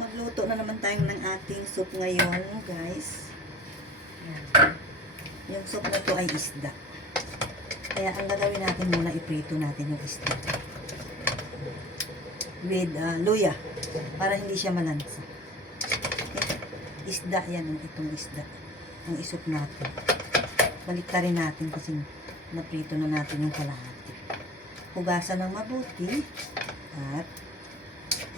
Magluto na naman tayo ng ating soup ngayon, guys. Yan. Yung soup na to ay isda. Kaya ang gagawin natin muna, iprito natin yung isda. With luya. Para hindi siya malansa. Okay. Isda yan, itong isda. Ang isop natin. Baliktarin natin kasi naprito na natin yung kalahati. Hugasan ng mabuti. At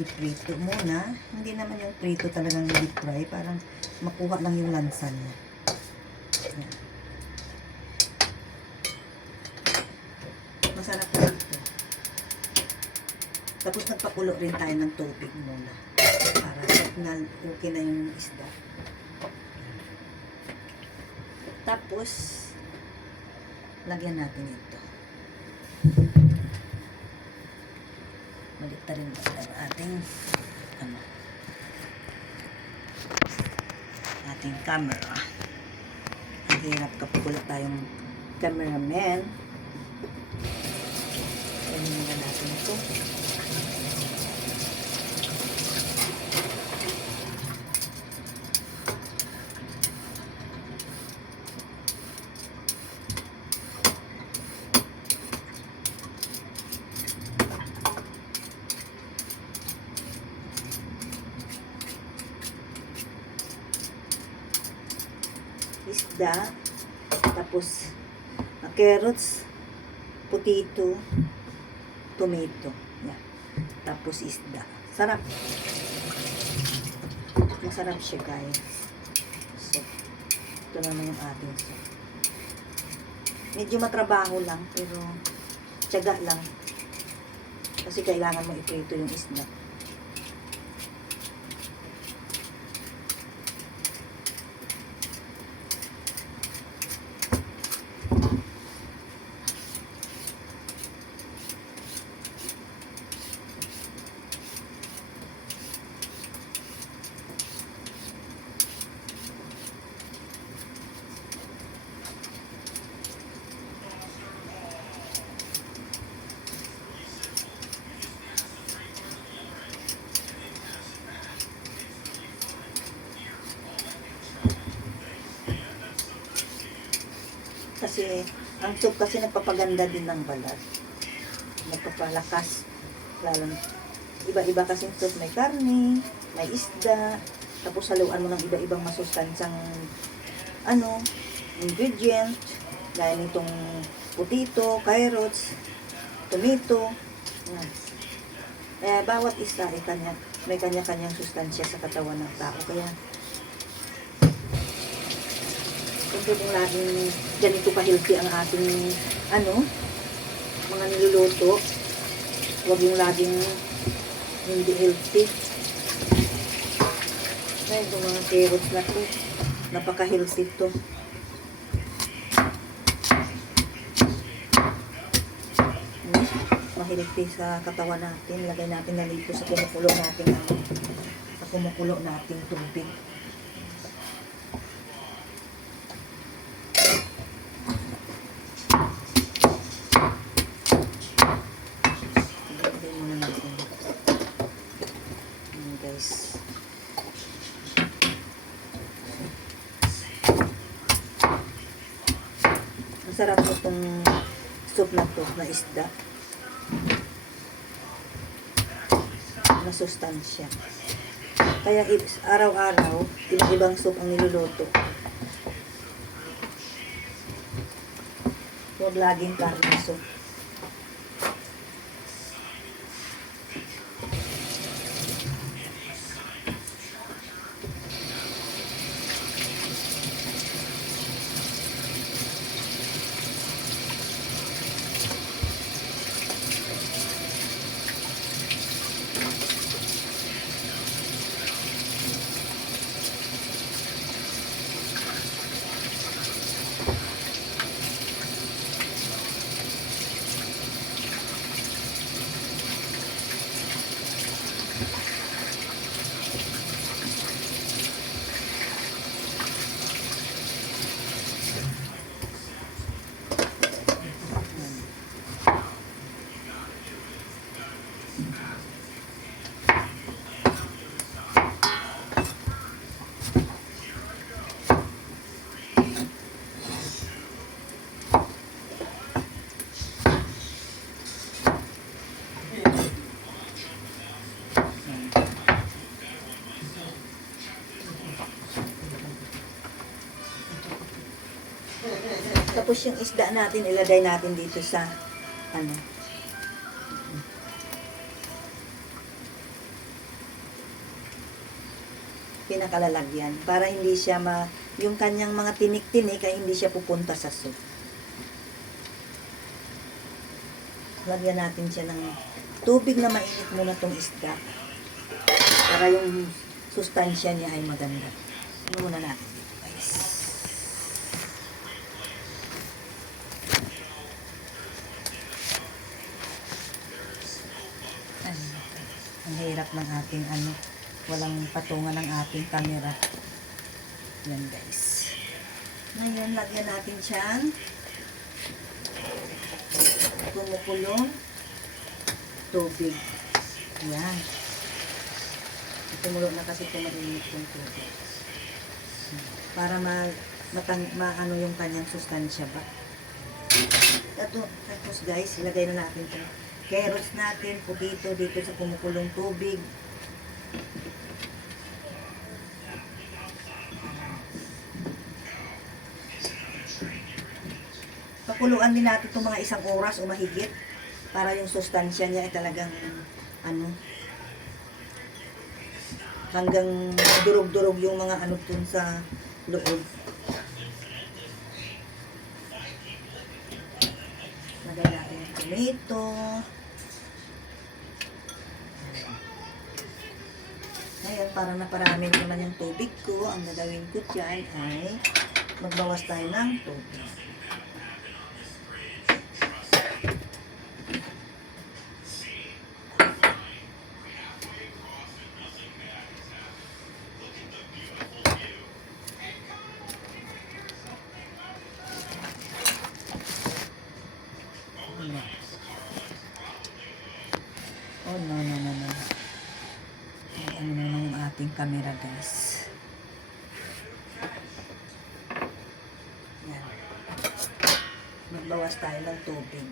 iprito muna. Hindi naman yung prito talagang deep fry. Parang makuha lang yung lansa niya. Yan. Masarap na ito. Tapos nagpakulo rin tayo ng tubig muna. Para okay na yung isda. Tapos, lagyan natin ito. Baliktarin natin ang ating camera. Ang hirap kapag wala tayong cameraman. Lagyan muna natin ito. Isda, tapos carrots, potato, tomato. Yan. Tapos isda. Sarap. Masarap siya, guys. So, ito naman yung ating soup. Medyo matrabaho lang, pero tiyaga lang. Kasi kailangan mo iprito yung isda. Kasi, ang soup kasi nagpapaganda din ng balat. Nagpapalakas. Lalo, iba-iba kasi soup. May karne, may isda, tapos haluan mo ng iba-ibang masustansang ingredient. Dahil itong potato, carrots, tomato. Yan. Bawat isa ay may kanya-kanyang sustansya sa katawan ng tao. Kaya, kung laging ganito ka-healthy ang ating mga niluluto, huwag yung laging hindi healthy. Ay, itong mga carrots na to, napaka-healthy to. Mahiliti sa katawan natin. Lagay natin na dito sa kumukulo natin tubig. Guys, masarap itong soup na to na isda na sustansya. Kaya araw-araw ibang soup ang niluluto. Huwag laging karne soup. Tapos yung isda natin, ilagay natin dito sa, ano, pinakalalagyan. Para hindi siya yung kanyang mga tinik-tinik ay hindi siya pupunta sa soup. Lagyan natin siya ng tubig na mainit muna itong isda. Para yung sustansya niya ay maganda. Ano muna natin dito, guys. Ang hirap ng ating walang patungan ng ating camera. Yan, guys. Ngayon, lagyan natin siyang kumukulong tubig. Yan. Tumulo na kasi pumainit yung tubig. Para maano yung kanyang sustansya ba. Tapos guys, ilagay na natin ito. Carrots natin, putito dito sa kumukulong tubig. Pakuluan din natin itong mga 1 oras o mahigit para yung sustansya niya ay talagang hanggang durog-durog yung mga dun sa loob. Lagay natin yung tomato. Ngayon, para naparami naman yung tubig ko, ang gagawin ko dyan ay magbawas tayo ng tubig. Oh, no. Ano na yung ating camera, guys. Yan. Magbawas tayo ng tubig.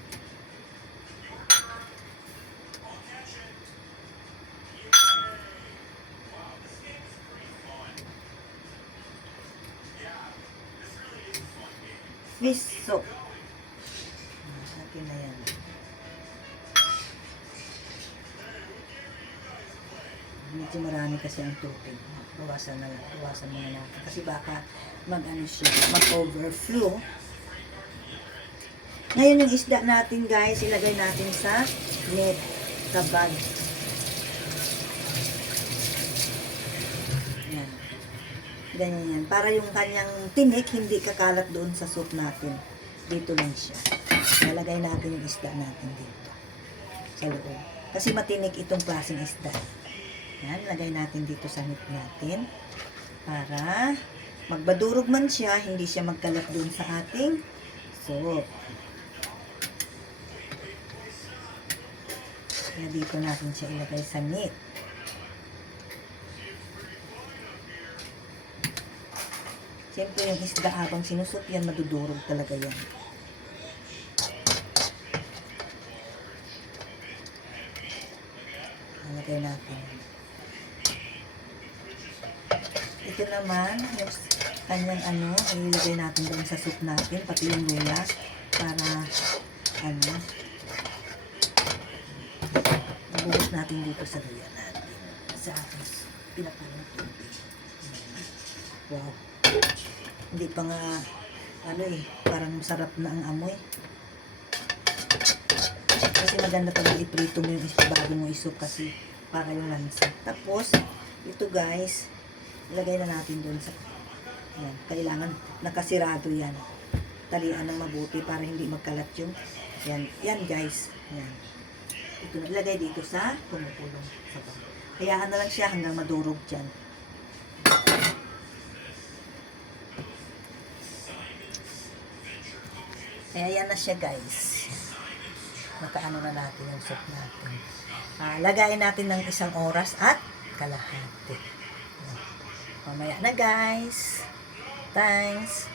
Fish soup. Akin na yan. Medyo marami kasi ang tubig. Bawasan muna natin. Kasi baka mag-overflow. Ngayon yung isda natin, guys, ilagay natin sa net, sa bag. Yan. Ganyan yan. Para yung kanyang tinik, hindi kakalat doon sa soup natin. Dito lang siya. Nalagay natin yung isda natin dito. Sa loob. Kasi matinik itong klaseng isda. Yan, lagay natin dito sa meat natin para magbadurog man siya, hindi siya magkalat doon sa ating soup. Kaya dito natin siya ilagay sa meat. Siyempre yung isda habang sinusot yan, madudurog talaga yan. Lagay natin. Ito naman, yung kanyang ilagay natin doon sa soup natin, pati yung luya, para mabuhos natin dito sa luya natin. Sa ating pinapalang tubig. Wow. Hindi pa nga, parang masarap na ang amoy. Kasi maganda pag iprito mo yung isda bago mo isoup kasi para yung lansa. Tapos, ito guys, ilagay na natin doon sa, yan, kailangan nakasirado yan. Talian ng mabuti para hindi magkalat yung, yan guys, yan. Ito na, ilagay dito sa kumukulong sa bag. Hayaan na lang siya hanggang madurog dyan. Kaya yan na siya guys. Nakaano na natin yung soup natin. Lagayin natin ng 1 oras at kalahati. Mamaya na guys. Thanks.